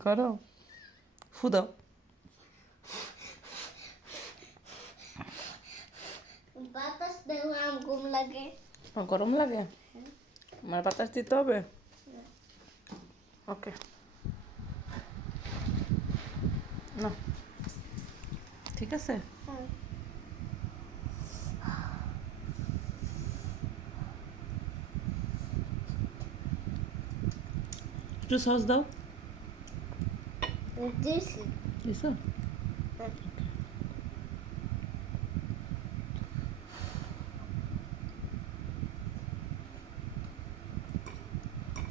করো ফু দাও বাতাস দেখলাম ঘুম লাগে আমার গরম লাগে আমার বাতাস দিতে হবে ওকে না ঠিক আছে হ্যাঁ। একটু সস দাও দিছি।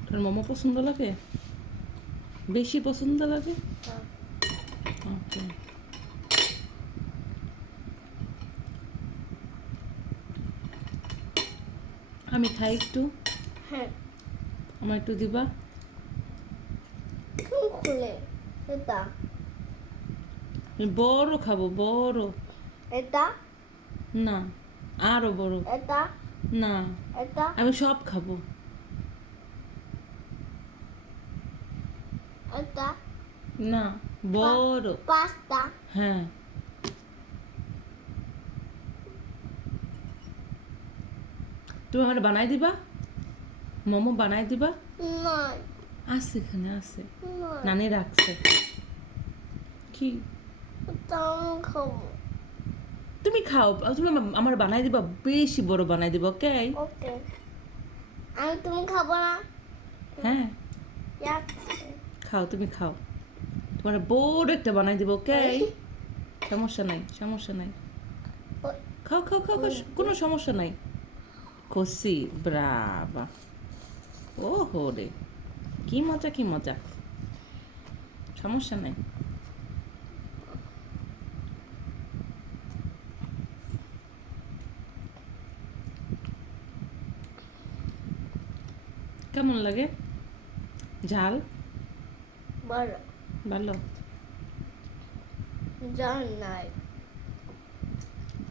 তোর মোমো পছন্দ লাগে? বেশি পছন্দ লাগে? হ্যাঁ। ওকে আমি খাই একটু। হ্যাঁ। আমার একটু দিবা। খুলে। এটা। বড় খাব বড়। এটা। না আরও বড়। এটা। না এটা। আমি সব খাব। এটা। না বড়। পাস্তা। হ্যাঁ। তুমি আমার বানাই দিবা? মোমো বানাই দিবা? নয় আছে এখানে আছে। নানি রাখছে। কি? তুমি খাও তুমি আমা- আমার বানাই দিবা বেশি বড় বানাই দিবা ওকে? ওকে। আমি তুমি খাব না? হ্যাঁ। খাও তুমি খাও। তোমার বড় একটা বানাই দিব ওকে? সমস্যা নাই সমস্যা নাই। খাও খাও খাও খাও, কোনো সমস্যা নাই। কষি ব্রাবা। ও হো রে। কি মজা কি মজা? সমস্যা নাই। কেমন লাগে? ঝাল? বড় ভালো? জান নাই।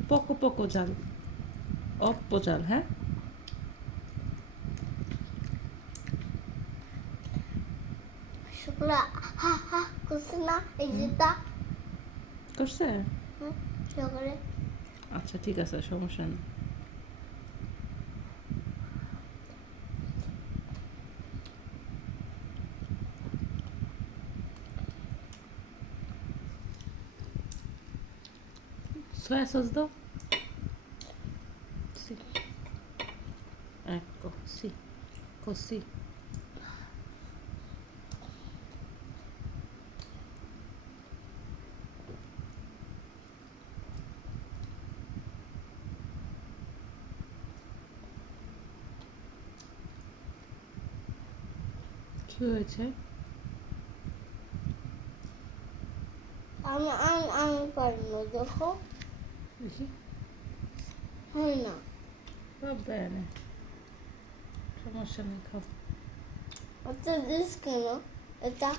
পকো পকো ঝাল। অল্প ঝাল হ্যাঁ? হা হা করছে না এই যেটা করছে সকালে আচ্ছা ঠিক আছে সমস্যা নেই। সয়া সস দাও? Sì. Ecco, sì, così. কি হয়েছে? আমি আমি আমি না দেখো। দেখি। হয় না। সব বেড়ে সমস্যা নেই খাও। আচ্ছা দিস কেন? এটা?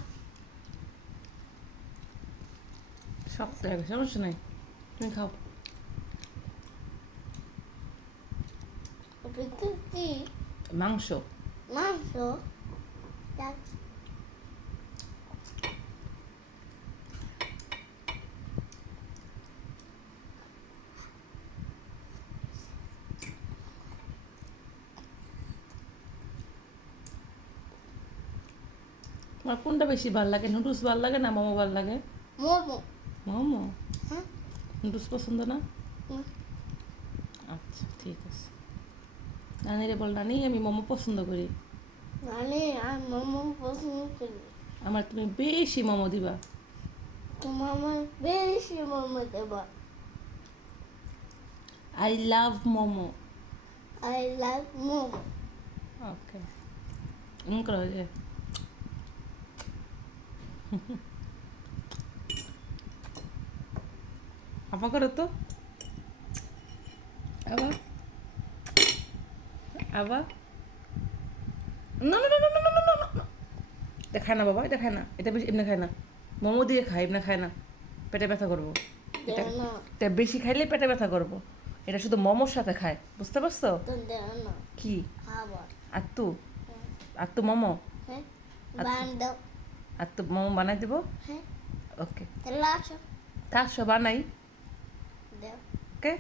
শক্ত হয়ে সমস্যা নেই। তুমি খাও। মাংস। মাংস? তোমার কোনটা বেশি ভালো লাগে? নুডলস ভালো লাগে না মোমো ভালো লাগে? মোমো। মোমো? নুডলস পছন্দ না? আচ্ছা ঠিক আছে। নানিরে বল নানি আমি মোমো পছন্দ করি। মানে আমি মোমো পছন্দ করি। আমার তুমি বেশি মোমো দিবা। তোমার আমার বেশি মোমো দেবা। I love momo. I like momo. Okay এমন করা হয়ে যায় আপা করো তো। আবার। আবার। না না না না না না না না এটা খায় না বাবা এটা খায় না। এটা বেশি এমনি খায় না। মোমো দিয়ে খায় এমনি খায় না। পেটে ব্যথা করব। এটা এটা বেশি খাইলে পেটে ব্যথা করব। এটা শুধু মোমোর সাথে খায়। বুঝতে পারছ? কি? আত্তু। আত্তু মোমো? হ্যাঁ। আচ্ছা। বান দাও। আর তো মোমো বানাই দেবো? হ্যাঁ। ওকে তাহলে আসো। সব বানাই। ওকে